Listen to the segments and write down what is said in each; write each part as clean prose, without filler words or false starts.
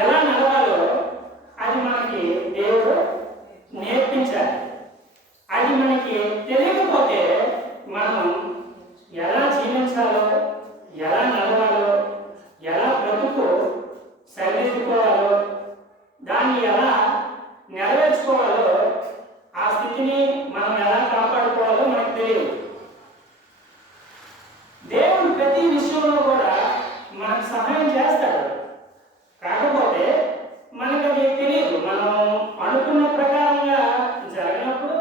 ఎలా నడవాలో అది మనకి దేవుడు నేర్పించాలి. అది మనకి తెలియకపోతే మనం ఎలా జీవించాలో, ఎలా నడవాలో, ఎలా బ్రతుకు సరిదిద్దుకోవాలో, దాన్ని ఎలా నెరవేర్చుకోవాలో, ఆ స్థితిని మనం ఎలా కాపాడుకోవాలో మనకు తెలియదు. దేవుడు ప్రతి విషయంలో కూడా మనకు సహాయం చేస్తాడు. కాకపోతే మనకు అది తెలియదు. మనం అనుకున్న ప్రకారంగా జరగనప్పుడు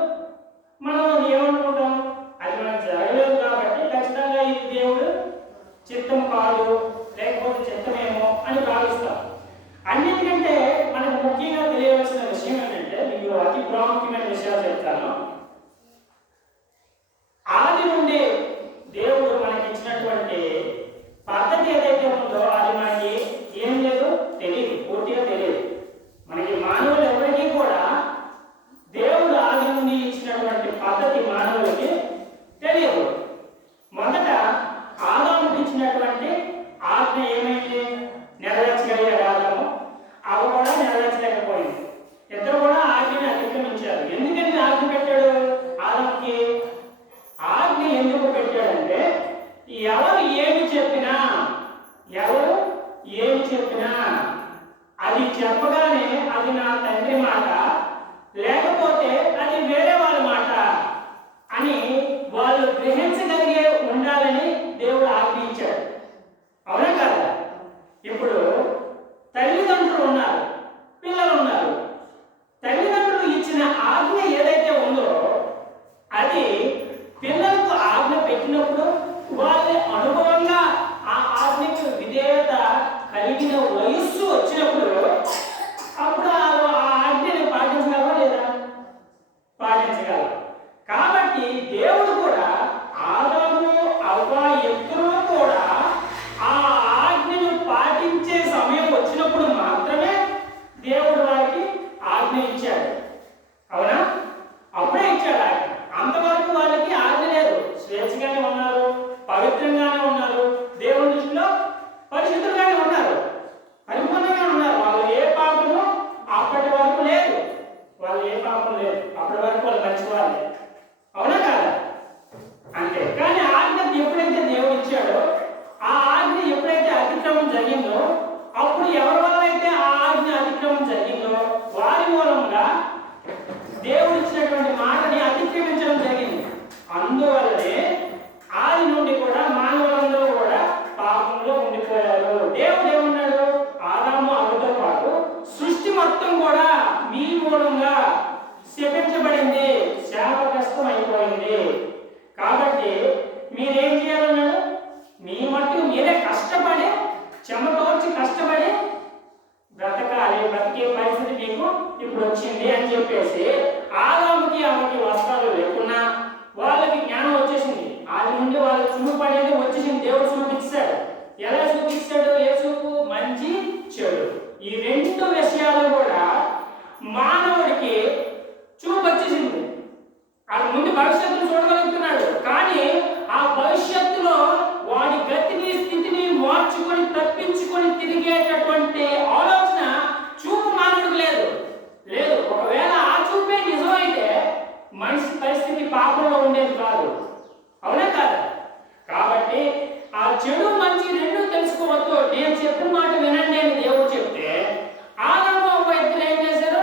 మనం అది ఏమనుకుంటాం, అది మనకు జరగలేదు కాబట్టి ఖచ్చితంగా ఇది దేవుడు చిత్తం కాదు, లేకపోతే చిత్తమేమో అని భావిస్తాం. అన్నిటికంటే మనకు ముఖ్యంగా తెలియవలసిన విషయం ఏంటంటే, మీకు అతి ప్రాముఖ్యమైన విషయాలు చెప్తాను. ఆది నుండి దేవుడు మనకి ఇచ్చినటువంటి పద్ధతి ఏదైతే ఉందో అది మనకి ఏం లేదు, తెలియదు, పూర్తిగా తెలియదు. మనకి మానవులు ఎవరికీ కూడా దేవుడు ఆది నుండి ఇచ్చినటువంటి పద్ధతి మానవులకి తెలియదు. మొదట ఆదాముకి ఇచ్చినటువంటి ఆజ్ఞ ఏమైంది, నెరవేర్చగలిగారు ఆదాము, అవి కూడా నెరవేర్చలేకపోయింది. ఇద్దరు కూడా ఆజ్ఞని అతిక్రమించారు. ఎందుకని ఆజ్ఞ పెట్టాడు ఆదాముకి? ఆజ్ఞ ఎందుకు పెట్టాడంటే, ఎవరు ఏమి చెప్పినా అది చెప్పగానే అది నా తండ్రి మాట, లేకపోతే అది వేరే వాళ్ళ మాట అని వాళ్ళు గ్రహించగలిగే ఉండాలని దేవుడు ఆజ్ఞయించాడు. అవునా కదా? ఇప్పుడు తల్లిదండ్రులు ఉన్నారు, పిల్లలు ఉన్నారు. తల్లిదండ్రులు ఇచ్చిన ఆజ్ఞ ఏదైతే ఉందో అది పిల్లలకు ఆజ్ఞ పెట్టినప్పుడు వాళ్ళ అనుభవంగా ఆ ఆజ్ఞకు విధేయత కలిగిన వయస్సు వచ్చినప్పుడు అప్పుడు ఆ ఆజ్ఞని పాటించగలవా లేదా? పాటించగలరు. కాబట్టి దేవుడు కూడా ఆదాము అవ్వ ఇద్దరూ కూడా ఆ ఆజ్ఞను పాటించే సమయం వచ్చినప్పుడు మాత్రమే దేవుడు వారికి ఆజ్ఞ ఇచ్చాడు. అవునా? అప్పుడే ఇచ్చాడు ఆజ్ఞ. అంతవరకు వాళ్ళకి ఆజ్ఞ లేదు. స్వేచ్ఛగానే ఉన్నారు, పవిత్రంగానే ఉన్నారు, దేవుని దృష్టిలో పరిశుద్ధంగానే ఉన్నారు, పరిపూర్ణంగా ఉన్నారు. వాళ్ళు ఏ పాపము అప్పటి వరకు లేదు. అప్పటి వరకు వాళ్ళు మంచివాళ్ళే. అవునా కాదా? అంతే. కానీ ఆజ్ఞ ఎప్పుడైతే దేవుడు ఇచ్చాడో, ఆ ఆజ్ఞ ఎప్పుడైతే అతిక్రమం జరిగిందో, అప్పుడు ఎవరి వల్ల అయితే ఆ ఆజ్ఞ అతిక్రమం జరిగిందో వారి మూలంగా దేవుడు ఇచ్చినటువంటి మాటని అతిక్రమించడం జరిగింది. అందువల్లనే ఆది నుండి కూడా మానవులందరూ కూడా పాపంలో ఉండిపోయారు. దేవుడు ఏమన్నాడు? ఆదాము అవ్వతో పాటు సృష్టి మొత్తం కూడా మీ మూలంగా శపించబడింది, శాపగ్రస్తం అయిపోయింది. కాబట్టి మీరేం చేయాలన్నాడు? మీ మట్టుకు మీరే కష్టపడి, చెమటోర్చి కష్టపడి బ్రతకాలి, బ్రతికే పరిస్థితి మీకు ఇప్పుడు వచ్చింది అని చెప్పేసి ఆదాముకి ఆమెకి వస్త్రాలు లేకున్నా వాళ్ళకి జ్ఞానం వచ్చేసింది. ఆది నుండి వాళ్ళ చూపు అనేది వచ్చేసింది. దేవుడు చూపించాడు. ఎలా చూపించాడు? ఏ చూపు? మంచి చెడు. ఈ రెండు విషయాలు కూడా మానవుడికి చూపు వచ్చేసింది. అది ముందు భవిష్యత్తును చూడగలుగుతున్నాడు. కానీ ఆ భవిష్యత్తులో వాడి గతిని, స్థితిని మార్చుకొని తప్పించుకొని తిరిగేటటువంటి ఆలోచన చూపు మానవుడికి లేదు. ఒకవేళ ఆ చూపే నిజమైతే మనిషి పరిస్థితి పాపంలో ఉండేది కాదు. అవునా కాదు? కాబట్టి ఆ చెడు మంచి రెండు తెలుసుకోవద్దు. నేను చెప్పిన మాట వినండి అని దేవుడు చెప్తే ఆదాము అవ్వ ఇద్దరు ఏం చేశారు?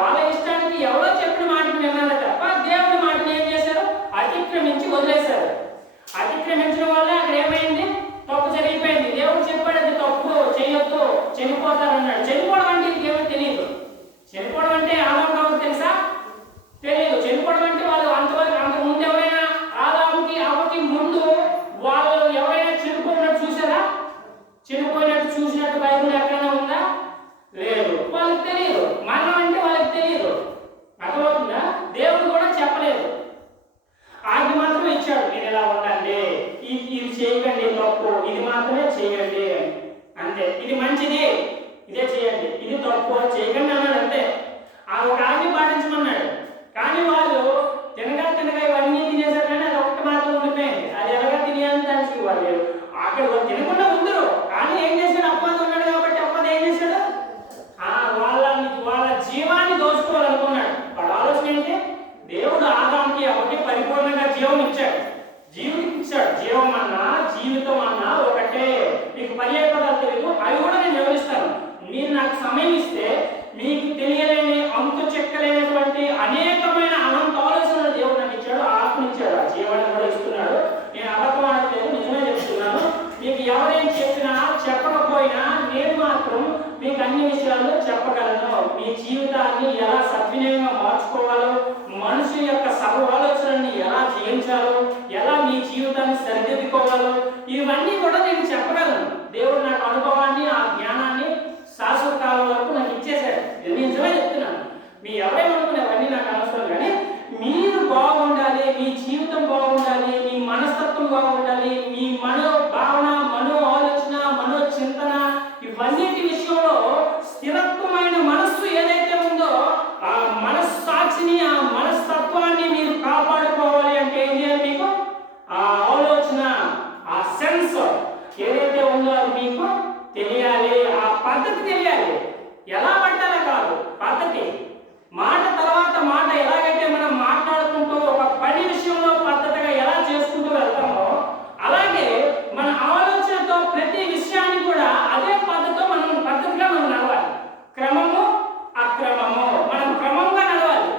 వాళ్ళ ఇష్టానికి ఎవరో చెప్పిన మాటను విన్నారో తప్ప దేవుడి మాటను ఏం చేశారు? అతిక్రమించి వదిలేశారు. అతిక్రమించడం వల్ల అక్కడ ఏమైంది? తప్పు జరిగిపోయింది. దేవుడు చెప్పాడు అది తప్పు చేయొద్దు, చనిపోతారన్నాడు. చనిపోవడం అంటే ఇంకేమో తెలియదు. చనిపోవడం అంటే ఆదాము అవ్వకు తెలుసా? తెలియదు. చనిపోవడం అంటే వాళ్ళు అంతకు ముందు ఎవరైనా ఆదాముకి అవ్వకి ముందు వాళ్ళు ఎవరైనా చనిపోయినట్టు చూసారా? చనిపోయినట్టు చూసినట్టు బైబిల్ ఎక్కడైనా ఉందా? లేదు. వాళ్ళకి తెలియదు. మరణం అంటే వాళ్ళకి తెలియదు. అర్థమవుతుందా? దేవుడు కూడా చెప్పలేదు. ఆజ్ఞ మాత్రమే ఇచ్చాడు. మీరు ఎలా ఉండండి, ఇది చేయకండి, తప్పు, ఇది మాత్రమే చేయండి అంతే. ఇది మంచిది, ఇదే చేయండి, ఇది తప్పు చేయకండి అన్నాడు అంతే. ఆ ఒక ఆజ్ఞ పాటించమన్నాడు. కానీ వాళ్ళు తినగా ఇవన్నీ తినేసారు. కానీ అది ఒకటి మాత్రం ఉండిపోయింది. అది ఎలాగా తినేయాలని తెలిసి వాళ్ళు అక్కడ తినకుండా ఉండరు. కానీ ఏం చేశాడు? అప్పది ఉన్నాడు కాబట్టి అప్పది ఏం చేశాడు? మీకు అన్ని విషయాలు చెప్పగలను. మీ జీవితాన్ని ఎలా సద్వినియోగంగా మార్చుకోవాలో, మనిషి యొక్క సర్వ ఆలోచనల్ని ఎలా జయించాలో, ఎలా మీ జీవితాన్ని సరిదిద్దుకోవాలో ఇవన్నీ కూడా నేను చెప్పగలను. దేవుడు నాకు అనుభవాన్ని, ఆ జ్ఞానాన్ని శాశ్వత కాలం వరకు నాకు ఇచ్చేశాడు. నేను నిజమే చెప్తున్నాను. మీ ఎవరేమనుకునేవన్నీ నాకు అనవసరం, కానీ మీరు బాగుండాలి, మీ జీవితం బాగుండాలి, మీ మనస్తత్వం బాగుండాలి, మీ భావన, మనో ఆలోచన, మనో చింతన ఇవన్నిటి విషయంలో స్థిరత్వమైన మనస్సు ఏదైతే ఉందో ఆ మనస్సాక్షిని, ఆ మనస్తత్వాన్ని మీరు కాపాడుకోవాలి అంటే ఏం చేయాలి? మీకు ఆ ఆలోచన, ఆ సెన్స్ ఏదైతే ఉందో అది మీకు తెలియాలి. ఆ పద్ధతి తెలియాలి. ఎలా పట్టాలా కాదు, పద్ధతి. మాట తర్వాత మాట ఎలాగైతే మనం మాట్లాడుకుంటూ ఒక పని విషయంలో పద్ధతిగా ఎలా చేసుకుంటూ వెళ్తామో, అలాగే మన ఆలోచనతో ప్రతి విషయాన్ని కూడా అదే పద్ధతితో పద్ధతిగా మనం నడవాలి. క్రమము అక్రమము, మనం క్రమంగా నడవాలి.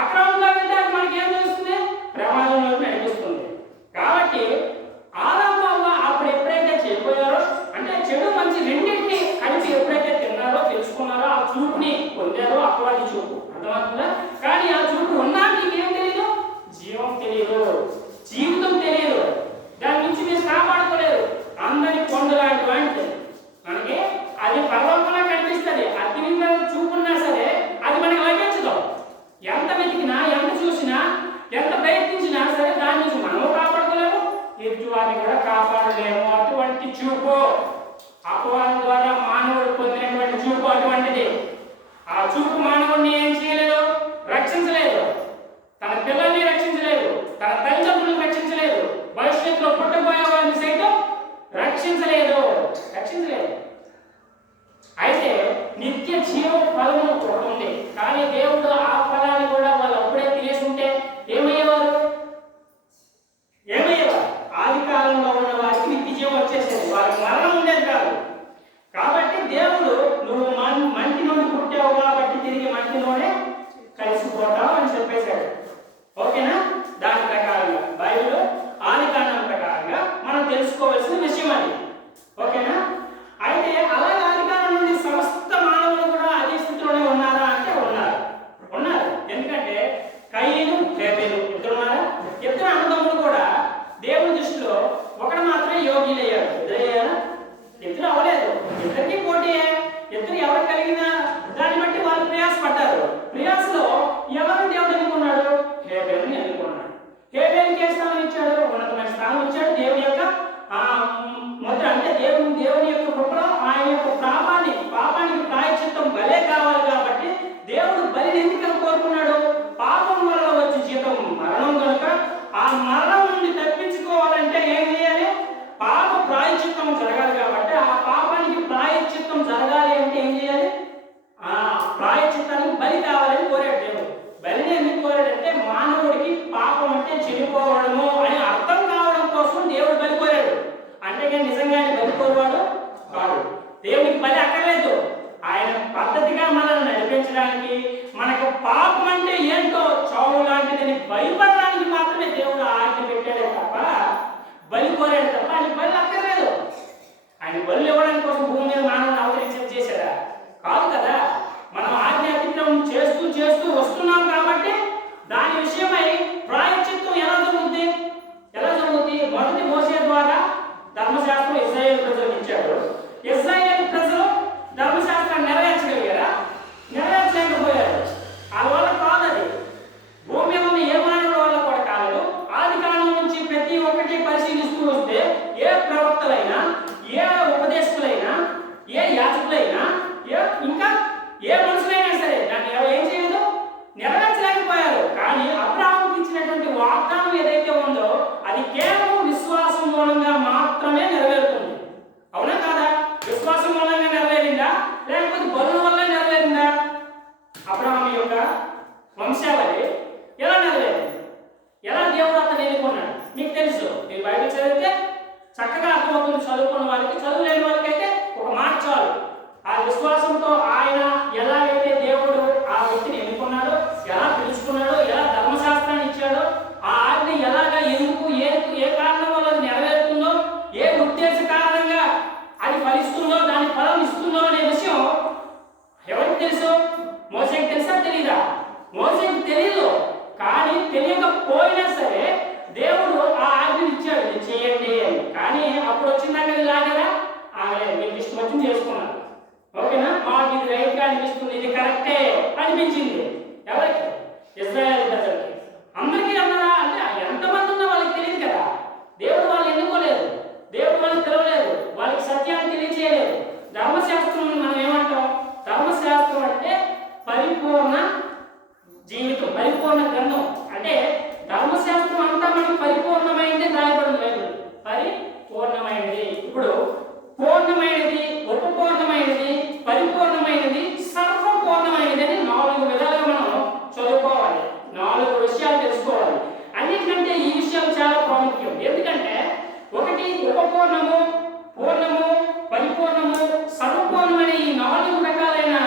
అక్రమంగా వెళ్తే అది మనకి ఏం చేస్తుంది? ప్రమాదంలోకి నడిపిస్తుంది. కాబట్టి ఆరంభంలో అప్పుడు ఎప్పుడైతే చెడిపోయారో, అంటే చెడు మంచి రెండింటిని కలిసి ఎప్పుడైతే తిన్నారో, తెలుసుకున్నారో, ఆ చూపుని పొందారో అపవాది చూపు, అర్థమవుతుందా? కానీ ఆ చూపు ఉన్నా మీకేం తెలియదు? జీవం తెలియదు, జీవితం తెలియదు. దాని నుంచి మీరు కాపాడుకోలేరు. అందరి కొండ లాంటి వాటిది మనకి అది పర్వతంలా కనిపిస్తుంది. అగ్ని మీద చూపున్నా సరే అది మనకి లభించదు. ఎంత వెతికినా, ఎంత చూసినా, ఎంత ప్రయత్నించినా సరే దాని నుంచి మనము కాపాడుకోలేము, ఎదుటివారిని కూడా కాపాడలేము. అటువంటి చూపు అపవాదం ద్వారా మానవుడు పొందినటువంటి చూపు అటువంటిది. ఆ చూపు మానవుడిని ఏం చేయలేదు? రక్షించలేదు. తన పిల్లల్ని రక్షించలేదు, తన తల్లిదండ్రులను రక్షించలేదు, భవిష్యత్తులో పుట్టబోయే వారిని సైతం రక్షించలేదు. అయితే నిత్య జీవ ఫలము ఉంది. కానీ దేవుడు ఆ ఫలాన్ని కూడా వాళ్ళు అప్పుడే తినేసి ఉంటే ఏమయ్యేవారు? ఆది కాలంలో ఉన్న వారికి నిత్య జీవం వచ్చేసేది, వారికి మరణం ఉండేది కాదు. కాబట్టి దేవుడు నువ్వు మంటి నుండి పుట్టావు కాబట్టి తిరిగి మంటిలోనే కలిసిపోతావు అని చెప్పేశాడు. ఓకేనా? దాని ప్రకారంగా బైబిల్ ఆది కాండం ప్రకారంగా మనం తెలుసుకోవాల్సిన విషయం అది. ఓకేనా? అయితే అలాగే ఆది కాండం నుండి సమస్త మానవులు కూడా అదే స్థితిలోనే ఉన్నారా అంటే ఉన్నారు. ఎందుకంటే కయీను, హేబేలు ఇద్దరు ఉన్నారా? ఇద్దరు అన్నదమ్ములు కూడా దేవుని దృష్టిలో ఒకడు మాత్రమే యోగ్యులయ్యాడు. ఇద్దరు అవ్వలేదు. ఇద్దరికి పోటీయే. ఇద్దరు ఎవరు కలిగినా దాన్ని బట్టి వాళ్ళు ప్రయాసపడ్డారు. ప్రయాసలో ఎవరు దేవుడు ఎన్నుకున్నాడు? హేబేలుని ఎన్నుకున్నాడు. హేబేలుకి ఏ స్థానం ఇచ్చాడు? ఉన్నతమైన స్థానం ఇచ్చాడు. దేవుని యొక్క ముద్ర, అంటే దేవుని యొక్క కృపలో ఆయన యొక్క పాపానికి ప్రాయశ్చిత్తం బలే కావాలి. కాబట్టి దేవుడు బలిని ఎందుకు కోరుకున్నాడు? పాపం వల్ల వచ్చే జీతం మరణం కనుక ఆ మరణం నుండి తప్పించుకోవాలంటే ఏం చేయాలి? పాప ప్రాయశ్చిత్తం జరగాలి. కాబట్టి ఆ పాపానికి ప్రాయశ్చిత్తం జరగాలి అంటే ఏం చేయాలి? ఆ ప్రాయశ్చిత్తానికి బలి కావాలని కోరాడు దేవుడు. బలిని ఎందుకు కోరాడంటే మానవుడికి పాపం అంటే చెడిపోవడము అని అర్థం కావడం కోసం దేవుడు బలి కోరాడు. అంటే నిజంగానే బలి కోరువాడు కాదు. దేవునికి బలి అక్కర్లేదు. ఆయన పద్ధతిగా మనల్ని నడిపించడానికి, మనకు పాపం అంటే ఏంటో చావు లాంటిదని భయపడడానికి మాత్రమే దేవుడు ఆజ్ఞ పెట్టాడే తప్ప, బలి కోరాడు తప్ప ఆయన బలి అక్కర్లేదు. ఆయన బలి ఇవ్వడానికి కోసం భూమి మీద మానవుని అవతరించేసాడా? కాదు కదా. మనం ఆజ్ఞ అతిక్రమం చేస్తూ వస్తున్నాం కాబట్టి దాని విషయమై ప్రాయశ్చిత్తం ఎలా జరుగుతుంది? మొదటి మోసే ద్వారా ధర్మశాస్త్రం ఇశ్రాయేలు ప్రజలకు ఇచ్చాడు. ఇశ్రాయేలు ప్రజలు ధర్మశాస్త్రాన్ని నెరవేర్చగలిగారా? నెరవేర్చలేకపోయారు. వాళ్ళ వల్ల కాదు. అది భూమి మీద ఉన్న ఏ మానవుల వల్ల కూడా కాలేదు. ఆది కాలం నుంచి ప్రతి ఒక్కటి పరిశీలిస్తూ వస్తే ఏ ప్రవక్తలైనా, ఏ ఉపదేశకులైనా, ఏ యాజకులైనా, ఇంకా ఏ మనుషులైనా సరే దాన్ని ఏం చేయలేదు, నెరవేర్చలేకపోయారు. కానీ అబ్రాహాముకి ఇచ్చినటువంటి వాగ్దానం ఏదైతే ఉందో అది కేవలం విశ్వాసం మూలంగా మాత్రమే నెరవేరుతుంది. అవునా కాదా? విశ్వాసం మూలంగా నెరవేరిందా, లేకపోతే బలుల వల్ల నెరవేరిందా? అబ్రాహాము యొక్క వంశావళి ఎలా నెరవేరింది? ఎలా దేవుడు అతను ఎన్నుకున్నాడు? మీకు తెలుసు. మీరు బైబిల్ చదివితే చక్కగా అర్థమవుతుంది. చదువుకున్న వాళ్ళకి, చదువు లేని వాళ్ళకైతే ఒక మాట చాలు. ఆ విశ్వాసంతో ఆయన ఎలాగైతే దేవుడు ఆ వ్యక్తిని ఎన్నుకున్నాడో, ఎలా పిలుచుకున్నాడో, ఎలా ధర్మశాస్త్రాన్ని ఇచ్చాడో, ఆ ఆజ్ఞ ఎలాగా, ఎందుకు, ఏ కారణం వల్ల నెరవేరుతుందో, ఏ ఉద్దేశ కారణంగా అది ఫలిస్తుందో, దాని ఫలం ఇస్తుందో చేసుకున్నారు. ఓకేనా? మాకు ఇది రైట్గా అనిపిస్తుంది, ఇది కరెక్టే అనిపించింది. ఎవరికి? ఇశ్రాయేలు ప్రజలకి. అందరికీ అన్నారా అంటే ఎంతమంది ఉన్నా వాళ్ళకి తెలియదు కదా. దేవుడు వాళ్ళు ఎన్నుకోలేదు, దేవుడు వాళ్ళని పిలవలేదు, వాళ్ళకి సత్యాన్ని తెలియచేయలేదు. ధర్మశాస్త్రం మనం ఏమంటాం? ధర్మశాస్త్రం అంటే పరిపూర్ణ జీవితం, పరిపూర్ణ గ్రంథం. అంటే ధర్మశాస్త్రం అంతా మనకి పరిపూర్ణమైనది రాయబడింది బైబిల్. పరిపూర్ణమైనది. ఇప్పుడు పూర్ణమైనది, ఉపపూర్ణమైనది, పరిపూర్ణమైనది, సర్వపూర్ణమైనది అని 4 విధాలుగా మనం చదువుకోవాలి. 4 విషయాలు తెలుసుకోవాలి. అన్నిటికంటే ఈ విషయం చాలా ప్రాముఖ్యం. ఎందుకంటే ఒకటి ఉపపూర్ణము, పూర్ణము, పరిపూర్ణము, సర్వపూర్ణమైన ఈ 4 రకాలైన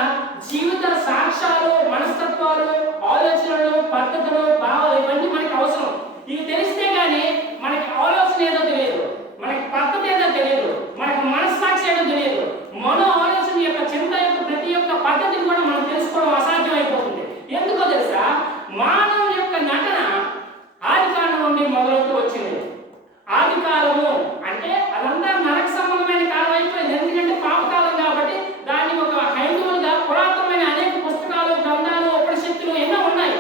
జీవిత సాక్ష్యాలు, మనస్తత్వాలు, ఆలోచనలు, పద్ధతులు, భావాలు ఇవన్నీ మనకి అవసరం. ఇవి తెలిస్తే గానీ మనకి ఆలోచన ఏదో తెలియదు, మనకి పద్ధతి ఏదో తెలియదు, మనకి మనస్సాక్షి ఏదో తెలియదు. మన ఆలోచన యొక్క, చింత యొక్క ప్రతి ఒక్క పద్ధతిని కూడా మనం తెలుసుకోవడం అసాధ్యం అయిపోతుంది. ఎందుకో తెలుసా? మానవుని యొక్క నటన ఆదికాండం నుండి మొదలవుతూ వచ్చింది. ఆదికాలము అంటే అదంతా నరక సంబంధమైన కాలం అయిపోయింది. ఎందుకంటే పాపకాలం కాబట్టి దాన్ని ఒక హైందవులుగా పురాతనమైన అనేక పుస్తకాలు, గ్రంథాలు, ఉపనిషత్తులు ఎన్నో ఉన్నాయి.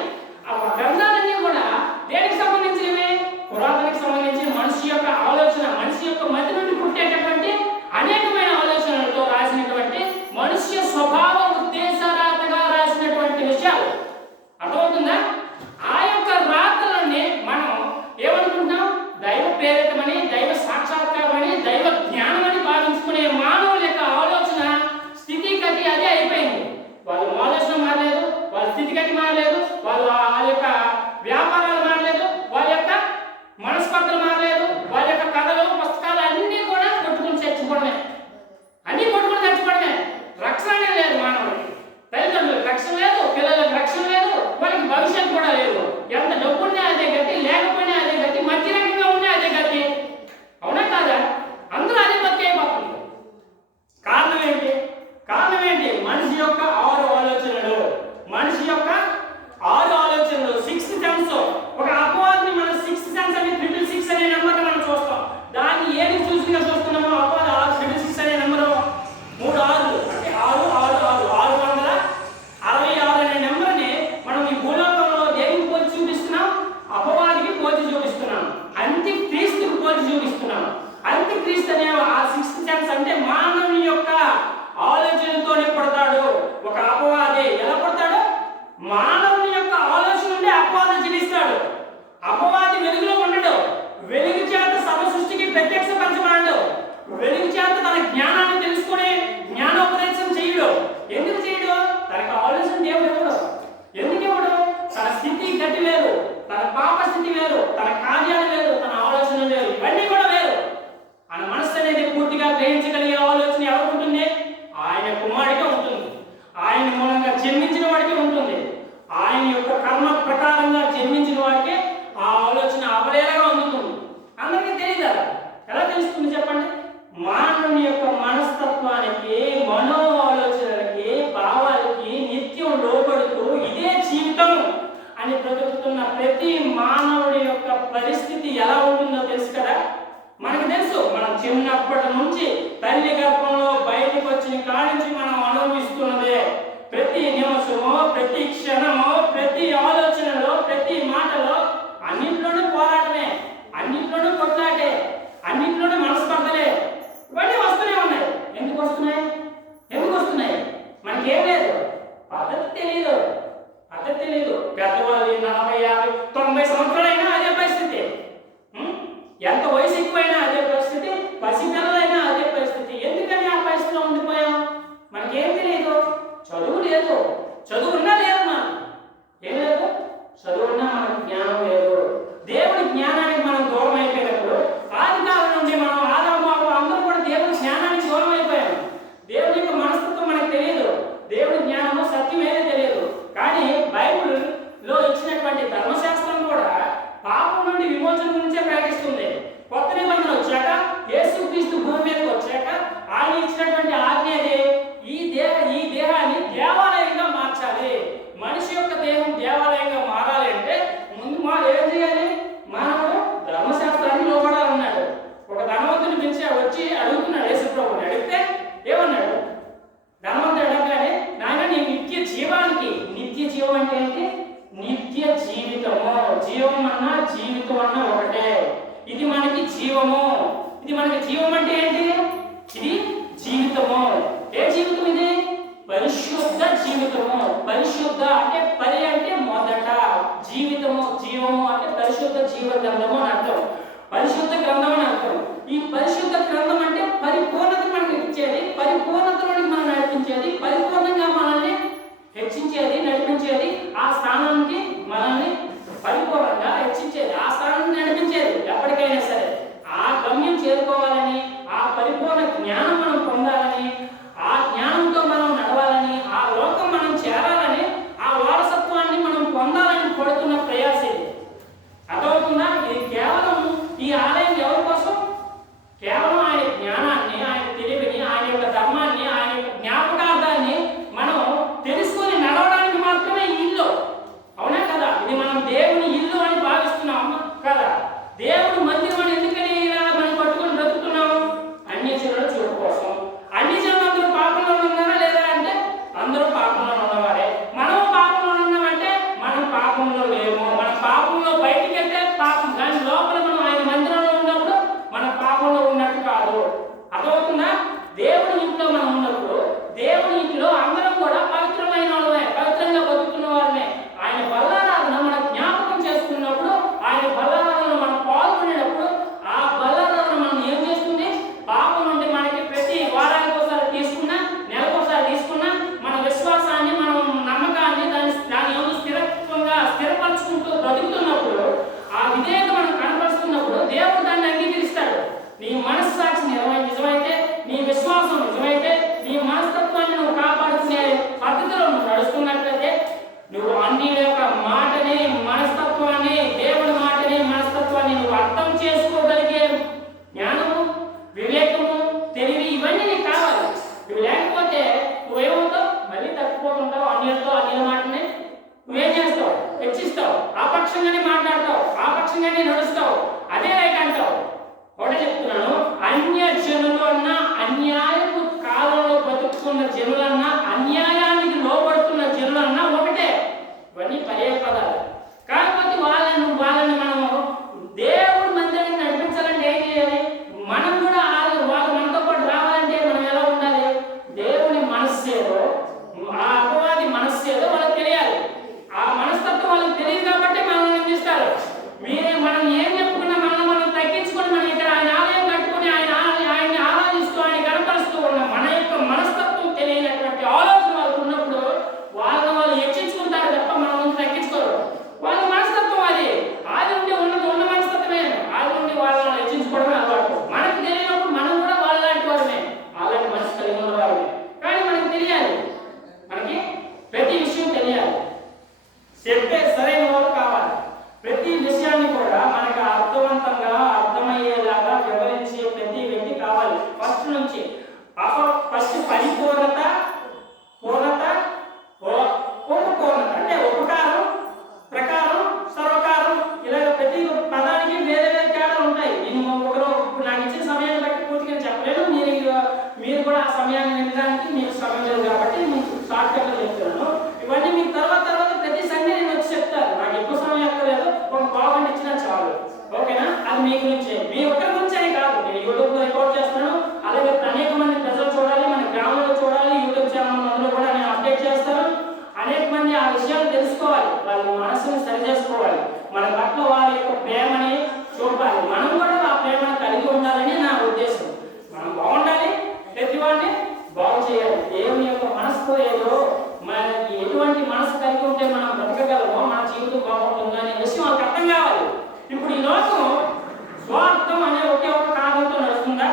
ఆ గ్రంథాలన్నీ కూడా దేనికి సంబంధించినవి? పురాతనకి సంబంధించి మనిషి యొక్క ఆలోచన, మనిషి యొక్క మధ్య నుండి పుట్టేటటువంటి అనేకమైన ఆలోచనలతో రాసినటువంటి మనుష్య స్వభావ ఉద్దేశారాతగా రాసినటువంటి విషయాలు. అర్థమవుతుందా? ఆ యొక్క రాతలని మనం ఏమనుకుంటున్నాం? దైవ ప్రేరితమని, దైవ సాక్షాత్కారమని, దైవ జ్ఞానమని భావించుకునే మానవుల యొక్క ఆలోచన స్థితిగతి అదే అయిపోయింది. వాళ్ళ ఆలోచన మారలేదు, వాళ్ళ స్థితిగతి మారలేదు, వాళ్ళ యొక్క వ్యాపారాలు మారలేదు, వాళ్ళ యొక్క మనస్పర్ధలు మారలేదు, వాళ్ళ యొక్క కథలు, పుస్తకాలు అన్నీ కూడా కొట్టుకుని చచ్చిపోవడమే. అన్నీ కొట్టుకుని చచ్చిపోవడమే. రక్షణ లేదు మానవుడికి. తల్లిదండ్రులకు రక్షణ లేదు, పిల్లలకు రక్షణ లేదు, వాళ్ళకి భవిష్యత్తు కూడా లేదు. ఎంత డబ్బున్నా అదే గతి, లేకపోయినా అదే గతి, మధ్య రకంగా ఉన్నా అదే గతి. అవునా కాదా? అందరూ అదే బతికే అయిపోతుంది. కారణం ఏంటి? కారణం ఏంటి? మనిషి యొక్క 6 ఆలోచనలు, మనిషి యొక్క 6 ఆలోచనలు, 6th సెన్స్. ఒక అపవాదిని మనం 6th సెన్స్ అని 666 అనే నెంబర్ మనం చూస్తాం. దాన్ని ఏది చూసిగా చూస్తున్నామో అపవాది 666 అనే నెంబరు 3 6 అంటే 6 6 6 666 అనే నెంబర్ని మనం ఈ భూలోకంలో దేనికి పోల్చి చూపిస్తున్నాం? అపవాదికి పోల్చి చూపిస్తున్నాం, అంత్యక్రీస్తుకి పోల్చి చూపిస్తున్నాం. అంత్యక్రీస్తు అనే ఆ 6th సెన్స్ అంటే మానవుని యొక్క ఆలోచనతో పుడతాడు ఒక అపవాది. ఎలా పుడతాడు? మానవుని యొక్క ఆలోచన నుండి అపవాది జనిస్తాడు. అపవాది వెలుగులో ఉండడు, వెలుగు చేత సర్వ సృష్టికి ప్రత్యక్షపరచబడడు, వెలుగు చేత తన జ్ఞానాన్ని తెలుసుకునే జ్ఞానోపదేశం చేయడు. ఎందుకు చేయడు? తనకు ఆలోచన దేవుడు ఇవ్వడు. ఎందుకు ఇవ్వడు? తన స్థితి గతి వేరు, తన పాప స్థితి వేరు, తన కార్యాలు వేరు, తన ఆలోచన వేరు, ఇవన్నీ కూడా వేరు. ఆయన మనస్సు అనేది పూర్తిగా గ్రహించగలిగే ఆలోచన ఎవరికి ఉంటుంది? ఆయన కుమారుడిగా ఉంటుంది. ఆయన మూలంగా జన్మించిన వాడికి ఉంటుంది. ఆయన యొక్క కర్మ ప్రకారంగా జన్మించిన వాడికి ఆ ఆలోచన అవలేలగా అందుతుంది. అందరికీ తెలియదా? ఎలా తెలుస్తుంది చెప్పండి? మానవుని యొక్క మనస్తత్వానికి, మనో ఆలోచనలకి, భావాలకి నిత్యం లోబడుతూ ఇదే జీవితం అని బ్రతుకుతున్న ప్రతి మానవుడి యొక్క పరిస్థితి ఎలా ఉంటుందో తెలుసు కదా. మనకు తెలుసు, మనం చిన్నప్పటి నుంచి తల్లి గర్భంలో బయటకు వచ్చిన కాడి నుంచి మనం అనుభవిస్తున్నదే. ప్రతి నిమిషమో, ప్రతి క్షణమో, ప్రతి ఆలోచనలో, ప్రతి మాటలో అన్నింటిలోనూ పోరాటమే, అన్నింటిలోనూ కొట్లాటే, అన్నింటిలోనూ మనస్పర్ధలే. ఇవన్నీ వస్తూనే ఉన్నాయి. ఎందుకు వస్తున్నాయి? ఎందుకు వస్తున్నాయి? మనకేం లేదు, పద్ధతి తెలియదు, పద్ధతి తెలియదు. పెద్దవాళ్ళు 40, 50, 90 సంవత్సరాలైనా అదే పరిస్థితి. ఎంత వయసు ఎక్కువైనా అదే పరిస్థితి, పసిపిల్లలైనా అదే పరిస్థితి. ఎందుకని ఆ పరిస్థితిలో ఉండిపోయాం? మనకేం తెలియదు. చదువు లేదు, చదువు ఉన్నా లేదు, మనకి ఏం లేదు. చదువు ఉన్నా మనకు జ్ఞానం లేదు. దేవుడి జ్ఞానానికి మనం దూరం అయిపోయినప్పుడు, ఆదికాలం నుండి మనం ఆదాము అందరూ కూడా దేవుడి జ్ఞానానికి దూరం అయిపోయాం. దేవుడి యొక్క మనస్తత్వం మనకు తెలియదు, దేవుడి జ్ఞానము సత్యం ఏదో తెలియదు. కానీ బైబిల్లో ఇచ్చినటువంటి ధర్మశాస్త్రం కూడా పాపం నుండి విమోచన గురించే ప్రకటిస్తుంది. కొత్త నిబంధన వచ్చాక, యేసుక్రీస్తు భూమి మీదకి వచ్చాక ఆయన ఇచ్చినటువంటి ఆజ్ఞ ఈ దేహాన్ని దేవాలయంగా మార్చాలి. జీవం అన్నా జీవితం అన్నా ఒకటే. ఇది మనకి జీవము. ఇది మనకి జీవం అంటే ఏంటి? ఇది జీవితము. ఏ జీవితం ఇది? పరిశుద్ధ జీవితము. పరిశుద్ధ అంటే పరి అంటే మొదట, జీవితము జీవము అంటే పరిశుద్ధ జీవ గ్రంథము అని అర్థం. పరిశుద్ధ గ్రంథం అని అర్థం. ఈ పరిశుద్ధ గ్రంథం అంటే పరిపూర్ణత మనకి ఇచ్చేది, పరిపూర్ణతలోకి మనం నడిపించేది, పరిపూర్ణంగా మనల్ని హెచ్చించేది, నడిపించేది, ఆ స్థానానికి మనల్ని పరిపూర్ణంగా హెచ్చించేది, ఆ స్థానానికి నడిపించేది. ఎప్పటికైనా సరే ఆ గమ్యం చేరుకోవాలని, ఆ పరిపూర్ణ జ్ఞానం మనం పొందాలని, ఆ జ్ఞానంతో మనం నడవాలని, ఆ లోకం మనం చేరాలని, ఆ వారసత్వాన్ని మనం పొందాలని పడుతున్న ప్రయాస ఇది. అర్థమవుతుందా? ఇది కేవలం ఈ ఆలయం ఎవరి కోసం? కేవలం ఆయన జ్ఞానాన్ని, ఆయన తెలివిని, ఆయన యొక్క ధర్మాన్ని, ఆయన యొక్క జ్ఞాపకార్థాన్ని మనం తెలుసుకొని నడవడానికి మాత్రమే ఈ ఇల్లు. అవునా కదా? ఇది మనం దేవుని ఇల్లు అని భావిస్తున్నాం కదా? దేవుడు మందిరం అని ఎందుకని ఇలా మనం పట్టుకొని బ్రతుకుతున్నాము? అన్ని జనుల చూడు కోసం. అన్ని జనులు అందరూ పాపంలో ఉన్నారా లేదా అంటే అందరూ పాపంలో ఉన్నవారే. మనం పాపంలో ఉన్నామంటే మనం పాపంలో లేము. మన పాపంలో బయటికి వెళ్తే పాపం, కానీ లోపల మనం ఆయన మందిరంలో ఉన్నప్పుడు మన పాపంలో ఉన్నట్టు కాదు. అర్థమవుతుందా? దేవుని ఇంట్లో మనం ఉన్నప్పుడు, దేవుని ఇంట్లో అందరం కూడా పవిత్రమైన వాళ్ళమే, పవిత్రంగా బతుకుతున్న వారమే. ఆయన బల్లారాధన మనం జ్ఞాపకం చేసుకున్నప్పుడు, ఆయన బల్లారాధన మనం పాల్గొనేటప్పుడు, ఆ బల్లారాధన మనం ఏం చేస్తుంది? పాపం నుండి మనకి ప్రతి వారానికి ఒకసారి తీసుకున్నా, నెలకోసారి తీసుకున్నా, మన విశ్వాసాన్ని, మనం నమ్మకాన్ని దాని యందు స్థిరపరచుకుంటూ బ్రతుకుతున్నప్పుడు, ఆ విధేయత మనం కనపరుస్తున్నప్పుడు దేవుడు దాన్ని అంగీకరిస్తాడు. నీ మనస్సాక్షి నిజమైతే, నీ విశ్వాసం నిజమైతే, నీ మనస్తత్వాన్ని నువ్వు కాపాడుకునే పద్ధతిలో నువ్వు నడుస్తున్నట్లయితే, నువ్వు అన్ని యొక్క మాటని, మనస్తత్వాన్ని, దేవుడి మాటని, మనస్తత్వాన్ని నువ్వు అర్థం చేసుకోగలిగే జ్ఞానము, వివేకము, తెలివి ఇవన్నీ నీకు కావాలి. ఇవి లేకపోతే నువ్వేమవుతావు? మళ్ళీ తప్పిపోతుంటావు. అన్యుల మాటని నువ్వేం చేస్తావు? హెచ్చిస్తావు, ఆపక్షంగానే మాట్లాడతావు, ఆపక్షంగానే నడుస్తావు, అదే రైట్ అంటావు. ఒకటే చెప్తున్నాను, అన్య జనులు అన్నా, అన్యాయపు కాలంలో బతుకుతున్న జనులన్నా, అన్యాయానికి లోబడుతున్న జనులన్నా ఒకటే. ఇవన్నీ పర్యాయ పదాలు. కాకపోతే వాళ్ళని మనము దేవుడి మందిరాన్ని నడిపించాలంటే ఏం చేయాలి? మనం కూడా వాళ్ళు మనతో పాటు రావాలంటే మనం ఎలా ఉండాలి? దేవుని మనస్సు ఏదో, ఆ అపవాది మనస్సు ఏదో వాళ్ళకి తెలియాలి. ఆ మనస్తత్వం వాళ్ళకి తెలియదు కాబట్టి మనల్ని నిందిస్తారు. మనం ఏం చెప్పుకున్నా మనల్ని మనం తగ్గించుకొని మనం ఇక్కడ ఆయన ఆలయం కట్టుకుని ఆయన్ని ఆరాధిస్తూ, ఆయన గణపరుస్తూ ఉన్న మన యొక్క మనస్తత్వం తెలియనటువంటి ఆలోచన వాళ్ళకు ఉన్నప్పుడు వాళ్ళు హెచ్చించుకుంటారు తప్ప మనం తగ్గించుకోరు. వాళ్ళ మనస్తత్వం అది ఆది నుండి ఉన్న మనస్తత్వమే. ఆది నుండి వాళ్ళని హెచ్చించుకోవడమే అలవాటు. మనకు తెలియనప్పుడు మనం కూడా వాళ్ళలాంటి వారమే, అలాంటి మనసు కలిగి ఉన్న వారమే. కానీ మనకు తెలియాలి, మనకి ప్రతి విషయం తెలియాలి, చెప్పే సరైన వాళ్ళు కావాలి. ప్రతి విషయాన్ని కూడా మనకు అర్థవంతంగా అర్థమయ్యేలాగా వివరించే ప్రతి వ్యక్తి కావాలి. ఫస్ట్ నుంచి ఫస్ట్ పరిపూర్ణత, పూర్ణత, ఉపపూర్ణత అంటే ఉపకారం, ప్రకారం, సర్వకారం, ఇలాగ ప్రతి పదానికి వేరే వేరే తేడాలు ఉంటాయి. నేను ఒకరు నాకు ఇచ్చిన సమయాన్ని బట్టి పూర్తిగా చెప్పలేను. మీరు కూడా ఆ సమయాన్ని నింపడానికి మీకు సమయం లేదు కాబట్టి మీకు షార్ట్ కట్లో చెప్తున్నాను. ఇవన్నీ మీకు తర్వాత ప్రతి సండే నేను వచ్చి చెప్తాను. నాకు ఎక్కువ సమయం ఎక్కలేదు, ఒక పావుగంట ఇచ్చినా చాలు. ఓకేనా? అది మీ గురించే, మీ ఒక్కరి గురించే కాదు. నేను యూట్యూబ్లో రికార్డ్ చేస్తున్నాను, అలాగే అనేక మంది ప్రజలు చూడాలి, మన గ్రామంలో చూడాలి. యూట్యూబ్ ఛానల్ అందులో కూడా నేను అప్డేట్ చేస్తాను. అనేక మంది ఆ విషయాలు తెలుసుకోవాలి, వాళ్ళ మనసుని సరి చేసుకోవాలి, మన పట్ల వారి యొక్క ప్రేమని చూపాలి. మనం కూడా ఆ ప్రేమను కలిగి ఉండాలని నా ఉద్దేశం. మనం బాగుండాలి, ప్రతి వాడిని బాగు చేయాలి. దేవుని యొక్క మనసుతో ఏదో మనకి ఎటువంటి మనసు కలిగి ఉంటే మనం బ్రతకగలమో, మన జీవితం బాగుంటుందో అనే విషయం వాళ్ళకి అర్థం కావాలి. ఇప్పుడు ఈ లోకం స్వార్థం అనే ఒకే ఒక కారణంతో నడుస్తుందా?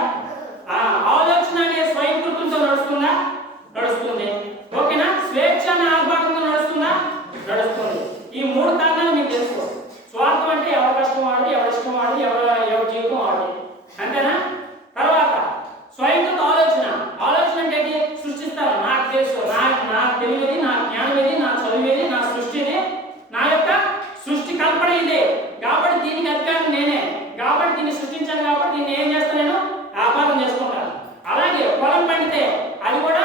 ఆలోచన అనే స్వయంకృతంతో నడుస్తుందా? నడుస్తుంది. ఓకేనా? స్వేచ్ఛ అనే ఆర్భాటంతో నడుస్తుందా? నడుస్తుంది. ఈ మూడు కారణాలు మీకు తెలుసు. స్వార్థం అంటే ఎవరి కష్టం వాడి, ఎవరి ఇష్టం వాడి, ఎవరి జీవితం వాడి, అంతేనా? తర్వాత స్వయంకృత ఆలోచన. ఆలోచన అంటే సృష్టిస్తాను, నాకు తెలుసు, నా తెలివిది, నా జ్ఞానం ఇది, నా చదువుది, నా సృష్టిది, నా యొక్క సృష్టి కల్పన ఇదే కాబట్టి దీనికి అధికారం నేనే, కాబట్టి దీన్ని సృష్టించాను, కాబట్టి దీన్ని ఏం చేస్తాను? నేను వ్యాపారం చేసుకుంటాను. అలాగే పొలం పండితే అది కూడా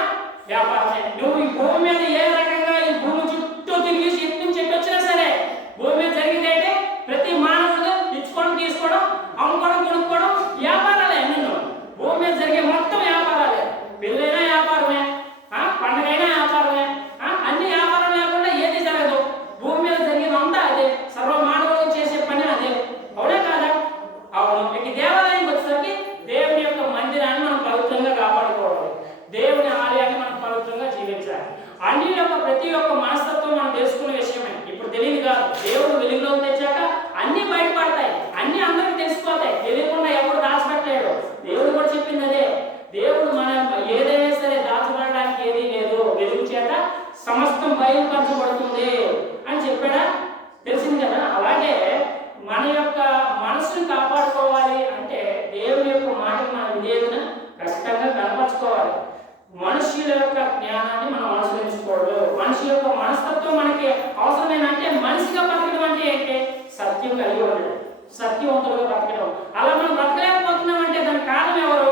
వ్యాపారమే. నువ్వు ఈ భూమి మీద ఏ రకంగా ఈ భూమి చుట్టూ తిరిగి ఎత్తు నుంచి ఎట్టు వచ్చినా సరే భూమి మీద జరిగితే అన్ని యొక్క ప్రతి ఒక్క మనస్తత్వం మనం తెలుసుకునే విషయమే. ఇప్పుడు తెలియదు కాదు, దేవుడు వెలుగులో తెచ్చాక అన్ని బయటపడతాయి, అన్ని అందరికి తెలిసిపోతాయి. తెలియకుండా ఎవరు దాచిపెట్టలేడు. దేవుడు కూడా చెప్పింది అదే. దేవుడు మనం ఏదైనా సరే దాచబడడానికి ఏదీ లేదు, వెలుగు చేత సమస్తం బయలుపరచబడుతుంది అని చెప్పాడా? తెలిసింది కదా. అలాగే మన యొక్క మనసుని కాపాడుకోవాలి అంటే దేవుని యొక్క మాటకు మన విధేయతను ఖచ్చితంగా కనపరచుకోవాలి. మనుషుల యొక్క జ్ఞానాన్ని మనం అనుసరించకూడదు. మనిషి యొక్క మనస్తత్వం మనకి అవసరమైన అంటే మనిషిగా బతకడం అంటే ఏంటి? సత్యం కలిగి ఉండడం, సత్యవంతులుగా బతకడం. అలా మనం బ్రతకలేకపోతున్నాం అంటే దానికి కారణం ఎవరు?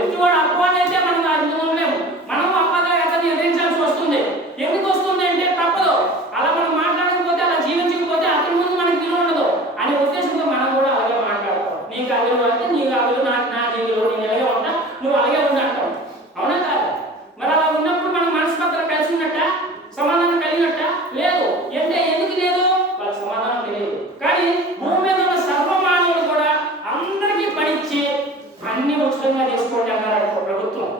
ఎత్తివాడు అపవాది అయితే మనం దాన్ని ఉండలేము. మనం అపవాదాన్ని అతన్ని ఎదిరించాల్సి వస్తుంది. ఎందుకు వస్తుంది అంటే తప్పదు. అలా మనం మాట్లాడకపోతే, అలా జీవించకపోతే అతని ముందు మనకి విలువ ఉండదు అనే ఉద్దేశంతో మనం కూడా అలాగే మాట్లాడతాం. నీకు ఆ విలువ అంటే నీకు ఆ విలువ, నాకు నా విలువ, నేను ఎలాగే ఉంటా, నువ్వు అలాగే ఉండంటాం. అవునా కాదు? మరి అలా ఉన్నప్పుడు మనం మనసు పక్కన కలిసి ఉన్నట్ట, సమాధానం కలిగినట్ట లేదు. ఎందుకు లేదు? వాళ్ళకి సమాధానం తెలియదు. కానీ భూమి మీద ఉన్న సర్వమానవులు కూడా అందరికీ పనిచ్చి అన్ని ఉచితంగా తీసుకోండి అన్నారు ప్రభుత్వం.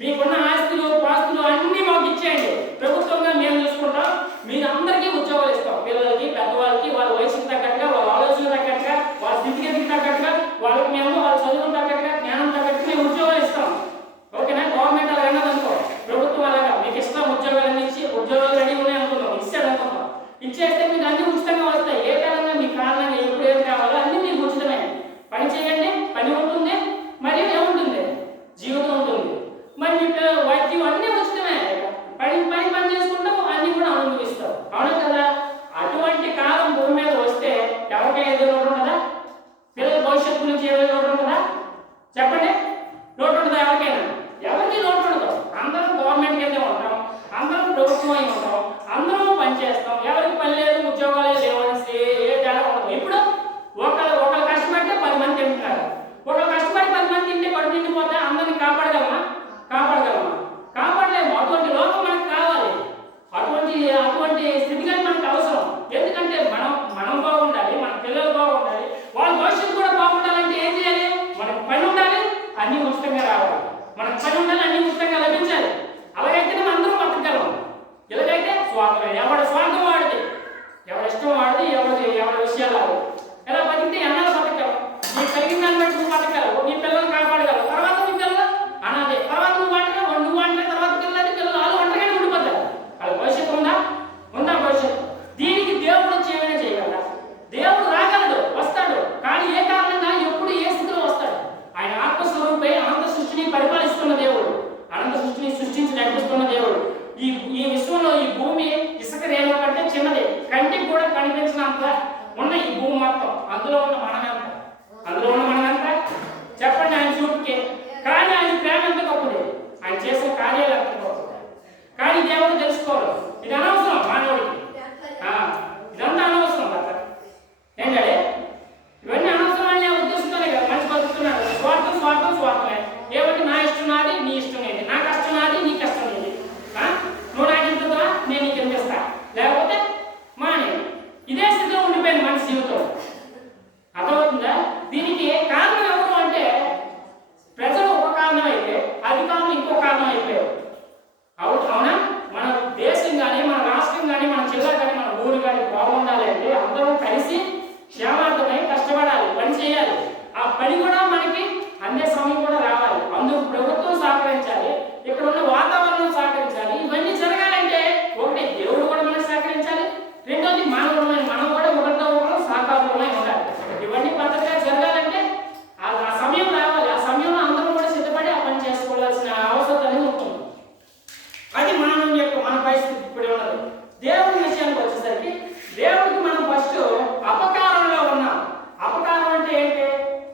మీకున్న ఆస్తులు పాస్తులు అన్ని మాకు ఇచ్చేయండి, ప్రభుత్వంగా మేము చూసుకుంటాం, మీరు అందరికీ ఉద్యోగాలు ఇస్తాం. పిల్లలకి, పెద్దవాళ్ళకి, వాళ్ళ వయసుకు తగ్గట్టుగా, వాళ్ళ ఆలోచన తగ్గట్టుగా, వాళ్ళ స్థితిగతికి తగ్గట్టుగా, వాళ్ళకి మేము వాళ్ళ చదువుకు తగ్గట్టుగా, జ్ఞానం తగ్గట్టుగా మేము ఉద్యోగాలు ఇస్తాం. ఓకేనా? గవర్నమెంట్ అలా అన్నదనుకో, ప్రభుత్వం అలాగా మీకు ఇస్తాం ఉద్యోగాలన్నీ ఇచ్చి, ఉద్యోగాలు రెడీ ఉన్నాయి అనుకుందాం, ఇచ్చాడు అనుకుందాం. ఇచ్చేస్తే మీకు అన్ని ఉచితంగా వస్తాయి. ఏ కారణంగా మీ కారణంగా ఎప్పుడు ఏం కావాలో అన్ని మీకు ఉచితమే. పని చేయండి, పని ఉంటుంది, మరియు ఏముంటుంది? జీవితం ఉంటుంది. మరి మీ పిల్లలు వైద్యం అన్నీ ఉచితమే. పని చేసుకుంటాం, అన్ని కూడా అనుభవిస్తాం. అవును కదా? అటువంటి కాలం భూమి మీద వస్తే ఎవరికైనా ఏదో లోటు ఉండదా? పిల్లల భవిష్యత్తు గురించి ఏదో లోటు ఉండదా? చెప్పండి, లోటు ఉండదా? ఎవరికి లోటు ఉండదు. అందరం గవర్నమెంట్ కిందే ఉంటాం, అందరం ప్రభుత్వం అయి ఉంటాం, అందరం పని చేస్తాం. ఎవరికి పని లేదు, ఉద్యోగాలే లేవనేసి ఏ తేడా ఉండదు. ఇప్పుడు ఒకళ్ళు కష్టపడితే 10 మంది తింటున్నారు. ఒకళ్ళు కష్టపడి 10 మంది తింటే కడుపు నిండిపోతే అందరినీ కాపాడగలమా? కాపాడలేము. అటువంటి లోకం మనకు కావాలి. అటువంటి స్థితిగతి మనకు అవసరం. ఎందుకంటే మనం బాగుండాలి, మన పిల్లలు బాగుండాలి, వాళ్ళ భవిష్యత్తు కూడా బాగుండాలంటే ఏం చేయాలి? మనకు పని ఉండాలి, అన్ని ఉచితంగా రావాలి. మనకు పని ఉండాలి, అన్ని ఉచితంగా లభించాలి. అలాగైతే మనం అందరూ బతకగలం. ఎలాగైతే స్వార్థం, ఎవరి స్వార్థం వాడిది, ఎవరి ఇష్టం వాడిది, ఎవరి విషయాలు ఎలా బతికితే ఎన్నాళ్ళు బతకగలం? నీకు కలిగిన దాన్ని బట్టి నువ్వు బతకగలవు, నీ పిల్లల్ని కాపాడగలవు. తర్వాత నీ పిల్లలు అనాదే, తర్వాత నువ్వు వంటగా తర్వాత పిల్లలు వాళ్ళు వంటగానే ఉండిపోతారు. వాళ్ళ భవిష్యత్తు ఉందా? భవిష్యత్తు. దీనికి దేవుడు వచ్చి ఏమైనా చేయగలరా? దేవుడు రాగలడు, వస్తాడు. కానీ ఏ కారణంగా, ఎప్పుడు, ఏ స్థితిలో వస్తాడు? ఆయన ఆత్మస్వరూపై అనంత సృష్టిని పరిపాలిస్తున్న దేవుడు, అనంత సృష్టిని సృష్టించి నడిపిస్తున్న దేవుడు. ఈ విశ్వంలో ఈ భూమి ఇసుక రేణువు కంటే చిన్నది, కంటికి కూడా కనిపించినంత ఉన్న ఈ భూమి మొత్తం, అందులో ఉన్న మనమెంత? చెప్పండి ఆయన చూపుకి. కానీ ఆయన ప్రేమ ఎంత గొప్పది, ఆయన చేసే కార్యాలు ఎంత గొప్పది. కానీ దేవుడు తెలుసుకోవాలి, ఇది అనవసరం మానవుడికి. ఇదంతా అనవసరం కదా. ఏంటంటే ఇవన్నీ అనవసరం అనే ఉద్దేశంతోనే కదా మంచి బతుకుతున్నాడు. స్వార్థమే. ఏమంటే నా ఇష్టం నాది, నీ ఇష్టం ఏంటి, నా కష్టం నాది, నీ కష్టం ఏంటి, నువ్వు నాకు ఇంతదా, నేను నీకు ఎంత ఇస్తా, లేకపోతే మానే. ఇదే స్థితిలో ఉండిపోయింది మనిషి జీవితం. అర్థమవుతుందా? దీనికి కారణం ఎవరు అంటే ప్రజలు ఒక కారణం అయితే అధికారులు ఇంకో కారణం అయిపోయారు. అవునా? మన దేశం కానీ, మన రాష్ట్రం కానీ, మన జిల్లా కానీ, మన ఊరు కానీ బాగుండాలి అంటే అందరం కలిసి క్షేమార్థమై కష్టపడాలి, పని చేయాలి. ఆ పని కూడా మనకి అందే సమయం కూడా రావాలి. అందుకు ప్రభుత్వం సహకరించాలి, ఇక్కడ ఉన్న వాతావరణం సహకరించాలి. ఇవన్నీ జరగాలంటే ఒకటి దేవుడు కూడా మనకు సహకరించాలి, రెండోది మానవులమైన మనం కూడా ఒకరితో ఒకరు సహకారంలో ఉండాలి. ఇవన్నీ పద్ధతిగా జరగాలంటే ఆ సమయం రావాలి. ఆ సమయంలో అందరం కూడా సిద్ధపడి ఆ పని చేసుకోవాల్సిన అవసరం అనేది ఉంటుంది. అది మన పరిస్థితి ఇప్పుడు ఉన్నది. దేవుడి విషయానికి వచ్చేసరికి దేవుడికి మనం ఫస్ట్ అపకారంలో ఉన్నాం. అపకారం అంటే ఏంటి?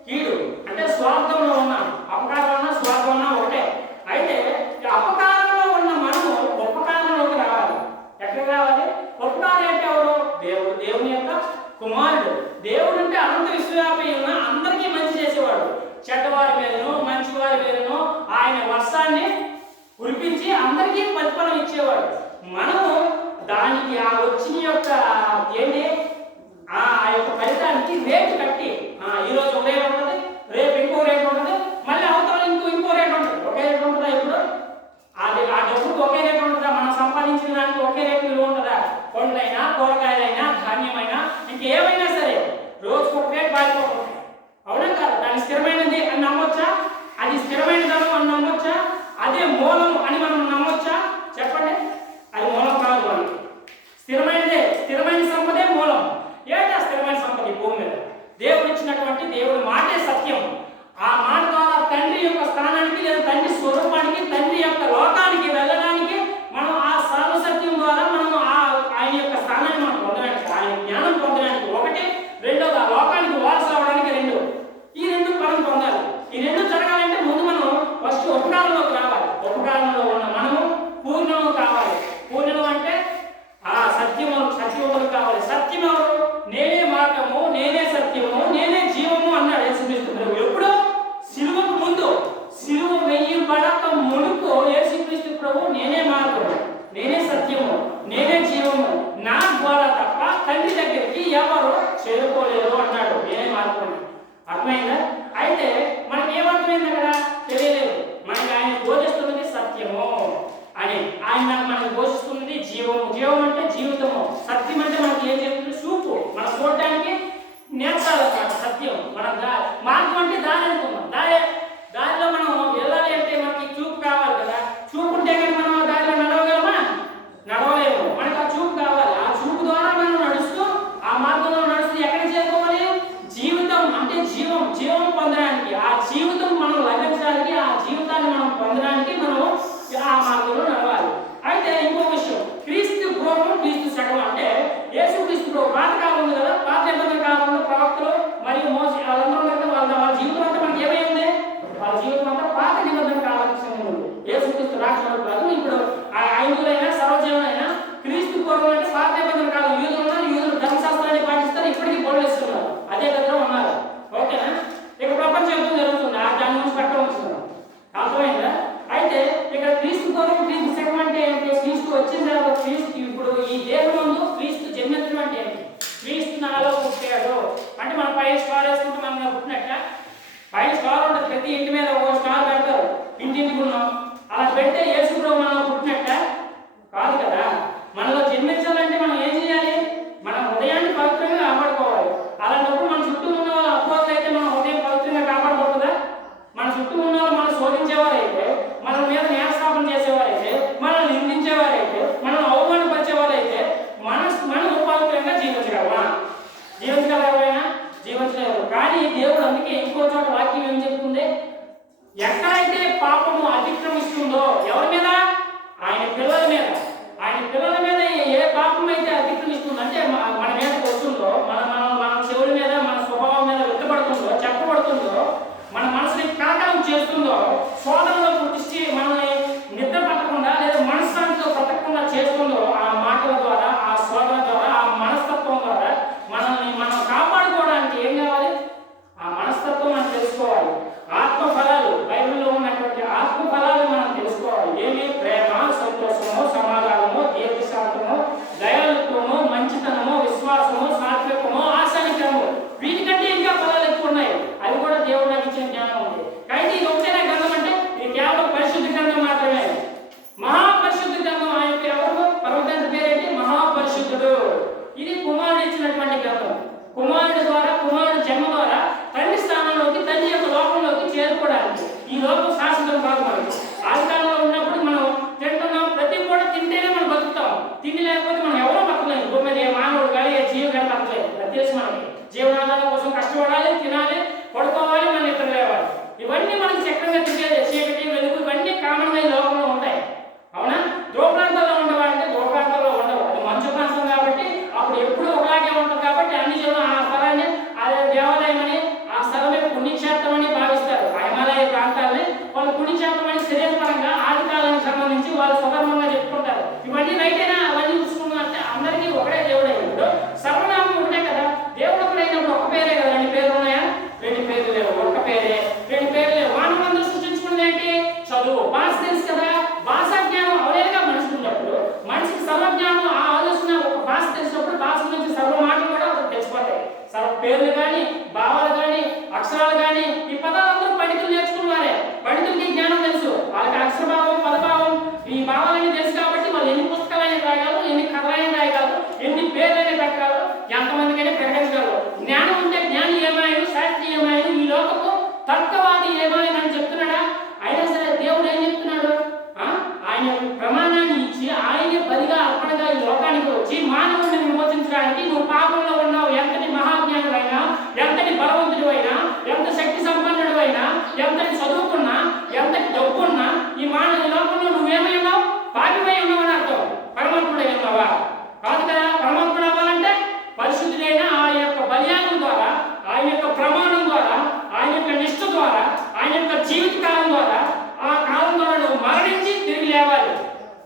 కీడు అంటే స్వార్థంలో ఉన్నాం. అపకారం అన్నా స్వార్థం అన్నా ఒకటే. అయితే అపకారంలో ఉన్న మనము ఉపకారంలోకి రావాలి. ఎక్కడికి రావాలి? ఉపకారం అంటే ఎవరు? దేవుని యొక్క కుమారుడు. దేవుడు అంటే అనంత విశ్వవ్యాపి ఉన్న అందరికీ మంచి చేసేవాడు. చెడ్డవారి మీదను మంచివారి మీదను ఆయన వర్షాన్ని కురిపించి అందరికీ ప్రతిఫలం ఇచ్చేవాడు. మనము దానికి ఆ వచ్చిన యొక్క ఏంటి ఆ యొక్క ఫలితానికి రేటు కట్టి, ఈరోజు ఒక రేటు ఉంటుంది, రేపు ఇంకో రేటు ఉంటుంది, మళ్ళీ అవతల ఇంకో రేటు ఉంటుంది. ఒకే రేటు ఉంటుందా? ఇప్పుడు ఆ డబ్బుకి ఒకే రేటు ఉంటుందా? కూరగాయలైనా ధాన్యమైనా ఇంకేమైనా సరే రోజుకు ఒకే పారిపోతుంది. అవునా కాదు? దాని స్థిరమైనది అని నమ్మొచ్చా? అది స్థిరమైన ధనం అని నమ్మొచ్చా? అదే మూలం అని మనం నమ్మొచ్చా? చెప్పండి. అది మూలం కాదు. మనకి స్థిరమైనదే, స్థిరమైన సంపదే మూలం. ఏంటా స్థిరమైన సంపద? ఈ భూమి మీద దేవుడు ఇచ్చినటువంటి దేవుడి మాటే సత్యం. ఆ మాట ద్వారా తండ్రి యొక్క స్థానానికి లేదా తండ్రి స్వరూపానికి, తండ్రి యొక్క లోకానికి వెళ్ళడానికి మనం ఆ సర్వసత్యం ద్వారా మనం ఆయన యొక్క స్థానాన్ని మనం పొందడానికి, ఆయన జ్ఞానం పొందడానికి ఒకటి, రెండోది ఆ లోకానికి వారసు అవడానికి రెండు. ఈ రెండు మనం పొందాలి. ఈ రెండు జరగాలంటే ముందు మనం ఫస్ట్ ఉపకారంలోకి రావాలి. ఉపకారంలో ఉన్న మనము పూర్ణము కావాలి. పూర్ణము అంటే ఆ సత్యములు కావాలి. సత్యం ఎవరు? నేనే మార్గము, నేనే సత్యము, నేనే జీవము అన్నాడు యేసుక్రీస్తు ప్రభు. ఎప్పుడు? సిలువకు ముందు, సిలువ వేయబడక మునుపు యేసుక్రీస్తు ప్రభు నేనే మార్గము, నేనే సత్యము, నేనే జీవము, నా ద్వారా తప్ప తండ్రి దగ్గరికి ఎవరు చేరుకోలేరు అన్నాడు. నేనే మార్గం. అర్థమైందా? అయితే మనకి ఏమర్థమైంది అక్కడ? తెలియలేదు. మనకి ఆయన బోధిస్తున్నది సత్యము అని, ఆయన మనకు బోధిస్తున్నది జీవము. జీవం అంటే జీవితము, సత్యం అంటే మనకి ఏం చెప్తుంది? చూపు, మనం చూడటానికి నేర్చాలి సత్యం. మన మార్గం అంటే దారి అనుకుందాం. దారిలో మనం వెళ్ళాలి అంటే మనకి చూపు కావాలి కదా. చూపు ఉంటే కానీ మనం ఆ దారిలో నడవగలమా? నడవలేము. మనకు ఆ చూపు కావాలి. ఆ చూపు ద్వారా మనం నడుస్తూ ఆ మార్గంలో నడుస్తూ ఎక్కడికి చేరుకోవాలి? జీవితం అంటే జీవం పొందడానికి, ఆ జీవితం మనం లభించడానికి, ఆ జీవితాన్ని మనం పొందడానికి మనం ఆ మార్గంలో నడవాలి. అయితే ఇంకో విషయం, క్రీస్తు పూర్వం క్రీస్తు శకం అంటే యేసుక్రీస్తు ప్రభు పాతకాలం ఉంది కదా. పాత నిబంధన కాలంలో ప్రవక్తలు మరియు మోసే వాళ్ళందరూ వాళ్ళ జీవితం అంతా మనకి ఏమై ఉంది? వాళ్ళ జీవితం అంతా పాత నిబంధన కాలానికి చెందింది. యేసుక్రీస్తు రాక్షసుడు కాదు. ఇప్పుడు ఐదులైనా సర్వజనులైనా క్రీస్తు పూర్వం అంటే పాత నిబంధన కాలం. యూదులు ధర్మశాస్త్రాన్ని పాటిస్తారు, ఇప్పటికీ బోధిస్తున్నారు, అదే విధంగా ఉన్నారు. ఓకేనా? ఇక ప్రపంచ యుద్ధం జరుగుతుంది, దాని నుంచి కట్టవచ్చున్నాం. అర్థమైందా? అయితే ఇక్కడ క్రీస్తు పూర్వం క్రీస్తు శకం అంటే ఏంటి? క్రీస్తు వచ్చిన తర్వాత క్రీస్తు ఇప్పుడు ఈ దేహం ముందు క్రీస్తు జన్మించడం అంటే ఏంటి? క్రీస్తు నాలో పుట్టాడు అంటే మనం పైన స్టార్ వేసుకుంటే మనం పుట్టినట్ట. పైన స్టార్ ఉంటుంది, ప్రతి ఇంటి మీద ఒక స్టార్ పెడతారు, ఇంటింటికి ఉన్నాం. అలా పెడితే యేసు ప్రభు మనలో పుట్టినట్ట కాదు కదా. మనలో జన్మించాలంటే మనం ఏం చేయాలి? మన హృదయాన్ని పవిత్రంగా కాపాడుకోవాలి. అలాంటప్పుడు మన చుట్టూ ఉన్న వాళ్ళు అపోహలు అయితే మన హృదయం పవిత్రంగా కాపాడుకోవద్దా? మన చుట్టూ ఉన్న వాళ్ళు మనం శోధించేవారైతే, మన మీద న్యాయస్థాపన చేసేవారైతే, మనల్ని నిందించేవారైతే, మనల్ని అవమానపరిచేవారైతే మనం పవిత్రంగా జీవించగలమా? జీవించగలవైనా? జీవించలేరు. కానీ దేవుడు అందుకే ఇంకో చోట వాక్యం ఏం చెప్తుంది? ఎక్కడైతే పాపము అతిక్రమిస్తుందో ఎవరి మీద? ఆయన పిల్లల మీద. ఆయన పిల్లల మీద ఏ పాపం అయితే అతిక్రమిస్తుందో అంటే మన మీదకి వస్తుందో, మన చెవుల మీద, మన స్వభావం మీద వెత్తబడుతుందో, చెప్పబడుతుందో, మన మనసుని కలకలం చేస్తుందో, శోధనలో పుట్టించి మనల్ని నిద్ర పట్టకుండా లేదా మనశ్శాంతితో బ్రతకకుండా చేస్తుందో, ఆ మాటల ద్వారా, ఆ శోధన ద్వారా, ఆ మనస్తత్వం ద్వారా మనల్ని మనం కాపాడుకోవడానికి ఏం కావాలి? ఆ మనస్తత్వం మనం తెలుసుకోవాలి. ఆత్మ ఫలాలు, బైబిల్లో ఉన్నటువంటి ఆత్మ ఫలాలు మనం తెలుసుకోవాలి. ఏమి? ప్రేమ, సంతోషము, సమాధానము, దీర్ఘశాంతము, దయాళుత్వము, మంచితనము, విశ్వాసము, సాత్వికము, ఆశానికరము. వీటికంటే ఇంకా ఫలాలు ఎక్కువ ఉన్నాయి. అవి కూడా దేవుడు నాకు ఇచ్చిన జ్ఞానం ఉంది. అయితే ఇది ఒకటేనా గ్రంథం అంటే? ఇది కేవలం పరిశుద్ధ గ్రంథం మాత్రమే. మహాపరిశుద్ధ గ్రంథం. ఆయన ఎవరు? పరమతండ్రి పేరేంటి? మహాపరిశుద్ధుడు. ఇది కుమారుడు ఇచ్చినటువంటి గ్రంథం. కుమారుడు ద్వారా, కుమారుడు జన్మ ద్వారా తండ్రి స్థానంలోకి, తండ్రి యొక్క లోకంలోకి చేరుకోవడానికి. ఈ లోకం శాశ్వతం కాదు. మనకి ఆదికాలంలో ఉన్నప్పుడు మనం తింటున్నాం, ప్రతి పూట తింటేనే మనం బతుకుతాం. తిండి లేకపోతే మనం ఎవరో బతకలేము. భూమి మీద ఏ మానవుడు కానీ ఏ జీవి కానీ బతకలేదు. అది తెలుసు మనకి. జీవనాధారం కోసం కష్టపడాలి, తినాలి, పడుకోవాలి, మన నిద్ర లేవాలి. ఇవన్నీ మనకి చక్రంగా తిరిగేది. చీకటి, వెలుగు ఇవన్నీ కామన్ ఈ లోకంలో ఉంటాయి. అవునా? ధ్రువ ప్రాంతాల్లో ఉండవాలంటే ధ్రువ ప్రాంతాల్లో ఉండవు. అది మంచు ప్రాంతం కాబట్టి అప్పుడు ఎప్పుడు ఒకలాగే ఉంటుంది. కాబట్టి అన్ని జనం ఆ స్థలాన్ని అదే దేవాలయం అని, ఆ స్థలమే పుణ్యక్షేత్రం అని భావిస్తారు. హిమాలయ ప్రాంతాలని వాళ్ళు పుణ్యక్షేత్రం అని శరీరపరంగా ఆది కాలానికి సంబంధించి వాళ్ళు సుగర్వంగా చెప్పుకుంటారు. ఇవన్నీ రైతేనా? అవన్నీ చూసుకున్నా అంటే అందరికీ ఒకటే దేవుడే. ఇప్పుడు సర్వనామం ఒకటే కదా. దేవుడు ఒకడైనప్పుడు ఒక పేరే కదా, అన్ని పేర్లు ఉన్నాయా?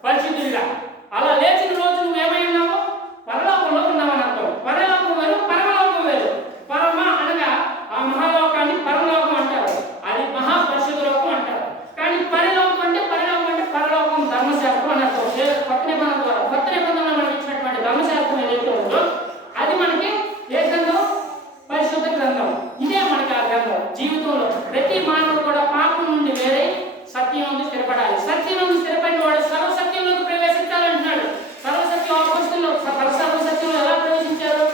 పరిశుద్ధుడిగా. అలా లేచిన రోజు నువ్వేమై ఉన్నావు? పరలోకంలో ఉన్నావని అర్థం. పరలోకం వేరు, పరమలోకం వేరు. పరమ అనగా ఆ మహాలోకాన్ని పరమలోకం అంటారు, అది మహాపరిశుద్ధ లోకం అంటారు. కానీ పరలోకం అంటే పరలోకం ధర్మశాస్త్రం అని అర్థం. కొత్త నిబంధన ద్వారా, కొత్త నిబంధనలో మనకి ఇచ్చినటువంటి ధర్మశాస్త్రం ఏదైతే ఉందో అది మనకి ఏ గ్రంథం? పరిశుద్ధ గ్రంథం. ఇదే మనకి ఆ గ్రంథం. జీవితంలో ప్రతి మానవుడు కూడా పాపం నుండి వేరే సత్యం నుండి స్థిరపడాలి. సత్యం నుండి స్థిరపడిన వాడు సర్వసత్యంలోకి ప్రవేశించాలంటున్నాడు. సర్వసత్యం అపోస్తులు సర్వసత్యంలో ఎలా ప్రవేశించారు?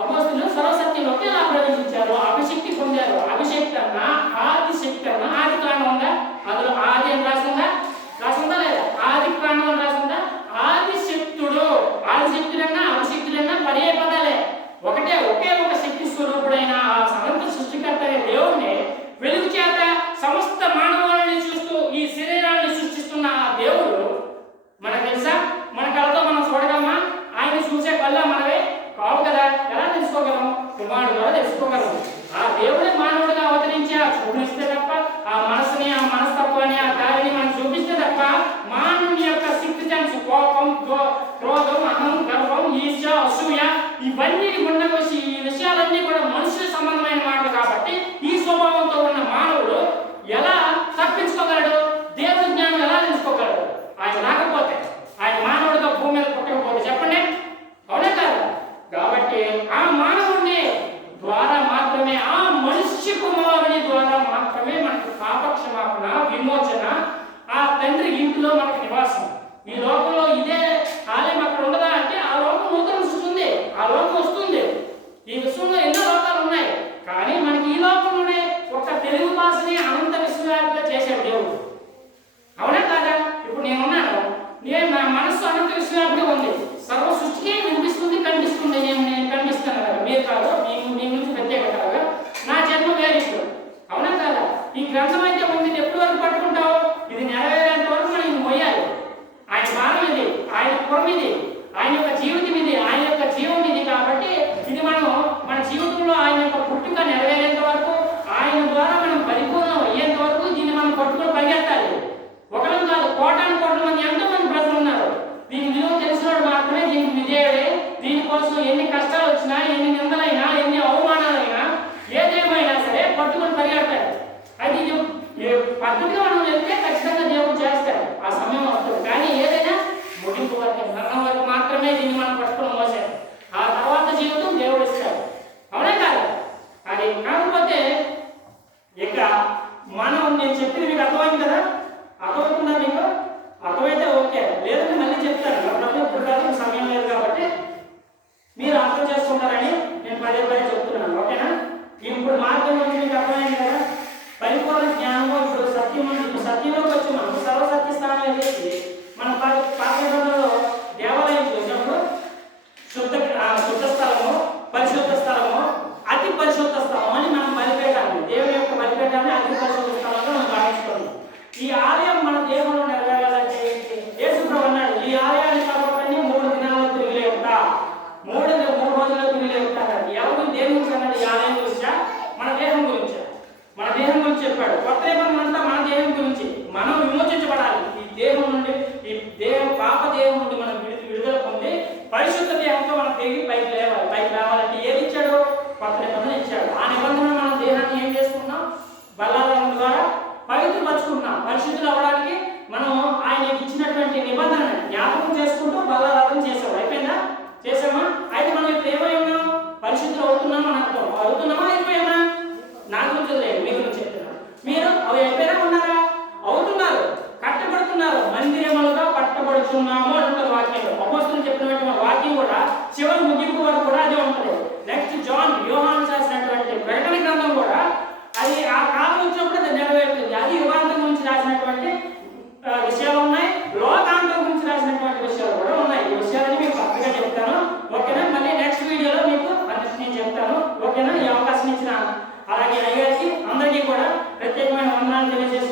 అపోస్తులు సర్వసత్యంలోకి ఎలా ప్రవేశించారు? అభిషక్తి పొందారు. అభిషక్తి అన్నా ఆది శక్తి అన్నా ఆది కారణం ఉందా? అందులో ఆది అని రాసిందా? రాసిందా లేదా? ఆది కారణం అని రాసిందా? ఆది శక్తుడు. ఆది శక్తుడన్నా అభిషక్తుడన్నా పర్యాయ పదాలే. ఒకే ఒక శక్తి స్వరూపుడైన ఆ సమస్త సృష్టికర్త అనే దేవుణ్ణి వెలుగు చేత సమస్త మానవాళిని చూస్తూ ఈ శరీరాన్ని సృష్టిస్తున్న ఆ దేవుడు మనకు తెలుసా? మన కళతో మనం చూడగలమా? ఆయన చూసే కళ్ళ మనమే కావు కదా. ఎలా తెలుసుకోగలం? కుమారుడు ద్వారా తెలుసుకోగలం. ఆ దేవుడే మానవుడిగా అవతరించి ఆ చూపిస్తే తప్ప, ఆ మనసుని, ఆ మనస్తత్వాన్ని, ఆ దారిని మనం చూపిస్తే తప్ప మానవుని యొక్క శక్తి తెలుసు. కోపం, క్రోధం, అహం, గర్వం, ఈర్ష్య, అసూయ ఇవన్నీ ఉండవలసి ఈ విషయాలన్నీ కూడా మనుషుల సంబంధమైన మాటలు కాబట్టి ఈ స్వభావంతో ఉన్న మానవుడు ఎలా తప్పించుకోగలడు? దేవుడి జ్ఞానం ఎలా తెలుసుకోగలడు? ఆయన రాకపోతే, ఆయన మానవుడిగా భూమి మీద పుట్టకపోతే చెప్పండి, అవునా కాదు? కాబట్టి ఆ మానవుడిని ద్వారా మాత్రమే, ఆ మనుష్య కుమారుని ద్వారా మాత్రమే మనకు పాపక్షమాపణ, విమోచన, ఆ తండ్రి ఇంటిలో మనకు నివాసం. ఈ లోకంలో ఇదే ఆలయం అక్కడ ఉండదా అంటే ఆ లోకం నూతన వస్తుంది, ఆ లోకం వస్తుంది. ఈ విశ్వంలో ఎన్నో లోకాలు ఉన్నాయి, కానీ మనకి ఈ లోకంలోనే ఒక తెలుగు భాషని అనంత విశ్వవ్యాప్తిగా చేశాడు దేవుడు. అవునా కాదా? ఇప్పుడు నేనున్నాను, నా మనస్సు అనంత విశ్వవ్యాప్తిగా ఉంది. సర్వ సృష్టికి వినిపిస్తుంది, కనిపిస్తుంది. నేను కనిపిస్తాను కదా, మీరు కాదు, మీ నుంచి ప్రత్యేకతగా నా జన్మ వేరు ఇప్పుడు. అవునా కాదా? ఈ గ్రంథం అయితే ఉంది, ఎప్పటి వరకు పట్టుకుంటావు? ఇది నెరవేరేంత వరకు మనం ఇది మొయ్యాలి. ఆయన భారం ఇది, ఆయన పురం ఇది, ఆయన యొక్క జీవితం ఇది, ఆయన యొక్క జీవం ఇది. కాబట్టి ఇది మనం మన జీవితంలో ఆయన యొక్క పుట్టుక నెరవేరేంత వరకు, ఆయన ద్వారా మనం పరిపూర్ణం అయ్యేంత వరకు దీన్ని మనం పట్టుకొని పరిగెత్తాలి. ఒకరు కాదు, కోటాను కోట్ల మంది ఎంతో మంది ప్రజలు ఉన్నారు. దీని విలువ తెలిసినవాడు మాత్రమే దీనికి విజయుడే. దీనికోసం ఎన్ని కష్టాలు వచ్చినా, ఎన్ని నిందలైనా, ఎన్ని అవమానాలైనా, ఏదేమైనా సరే పట్టుకొని పరిగెత్తాలి. అది పద్ధతిగా మనం వెళ్తే ఖచ్చితంగా దేవుడు చేస్తాడు, ఆ సమయం వస్తుంది. కానీ ఏదైనా ముగింపు వరకు, మరణం వరకు మాత్రమే దీన్ని మనం పట్టుకొని మోసాడు. ఆ తర్వాత జీవితం దేవుడు ఇస్తాడు. అవునా కాదు? అది కాకపోతే ఇక మనం, నేను చెప్పింది మీకు అర్థమైంది కదా? అర్థమవుతుందా మీకు? అర్థమైతే ఓకే, లేదంటే మళ్ళీ చెప్తాను. ఇప్పుడు కాదు, సమయం లేదు కాబట్టి మీరు అర్థం చేసుకుంటారని నేను పదే చెప్తున్నాను. ఓకేనా? ఇప్పుడు మార్గం నుంచి మీకు అర్థమైంది కదా? పరిపూర్ణ జ్ఞానము. ఇప్పుడు సత్యంలోకి వచ్చి మనం సర్వసత్య స్థానం వేసి మనం పాఠ్యంలో దేవాలయం చూసినప్పుడు శుద్ధ స్థలము, పరిశుద్ధ స్థలము, అతి పరిశుద్ధ స్థలం అని మనం బలిపేటాన్ని, దేవుని యొక్క బలిపేటాన్ని అతి పరిశుద్ధ స్థలంలో మనం భావిస్తున్నాం. ఈ ఆలయం మన దేవుడు నెరవేరాలంటే యేసుప్రభు అన్నాడు, ఈ ఆలయాన్ని కాబట్టి 3 దినాల్లో తిరిగి లేవుతా, 3 రోజుల్లో తిరిగి లేవుతా. ఎవరు దేని గురించి అన్నాడు? ఈ ఆలయం గురించా, మన దేహం గురించా? మన దేహం గురించి చెప్పాడు. కొత్త నిబంధన అంతా మన దేహం గురించి. మనం విమోచించబడాలి ఈ దేహం నుండి, ఈ పాప దేహం నుండి మనం విడుదల పొంది పరిశుద్ధ దేహంతో మనం తిరిగి పైకి లేవాలి. పైకి రావాలంటే ఏది ఇచ్చాడు? కొత్త నిబంధన ఇచ్చాడు. ఆ నిబంధన మనం దేహాన్ని ఏం చేసుకున్నాం? బల్లాల ద్వారా పవిత్రపరుచుకున్నాం. పరిశుద్ధులు అవ్వడానికి మనం ఆయన ఇచ్చినటువంటి నిబంధనని జ్ఞాపకం చేసుకుంటూ బల్లారాధన చేసాం. అయిపోయిందా? చేసామా? అయితే మనం ఇప్పుడు ఏమై ఉన్నాం? పరిశుద్ధులు అవుతున్నాం అని అర్థం. అవుతున్నామా? అయిపోయామా? నా గురించి లేదు, మీ గురించి చెప్తున్నాను. మీరు అవి అయిపోయినా ఉన్నారా? అవుతున్నారు, కట్టబడుతున్నారు. మందిరములుగా పట్టబడుతున్నాము అంటారు వాక్యంలో. అపోస్తలులు చెప్పినటువంటి వాక్యం కూడా చివరి ముగింపు వరకు కూడా అదే ఉంటుంది. నెక్స్ట్ యోహాను రాసినటువంటి ప్రకటన గ్రంథం కూడా అది ఆ కాలం వచ్చినప్పుడు అది నెరవేరుతుంది. అది యుగాంతం గురించి రాసినటువంటి విషయాలు ఉన్నాయి, లోకాంతం గురించి రాసినటువంటి విషయాలు కూడా ఉన్నాయి. ఈ విషయాలని మీకు పక్కగా చెప్తాను. ఓకేనా? మళ్ళీ నెక్స్ట్ వీడియోలో మీకు నేను చెప్తాను. ఓకేనా? ఈ అవకాశం ఇచ్చిన అలాగే అయ్యారికి అందరికీ కూడా ప్రత్యేకమైన వందనాలు తెలియజేస్తున్నాను.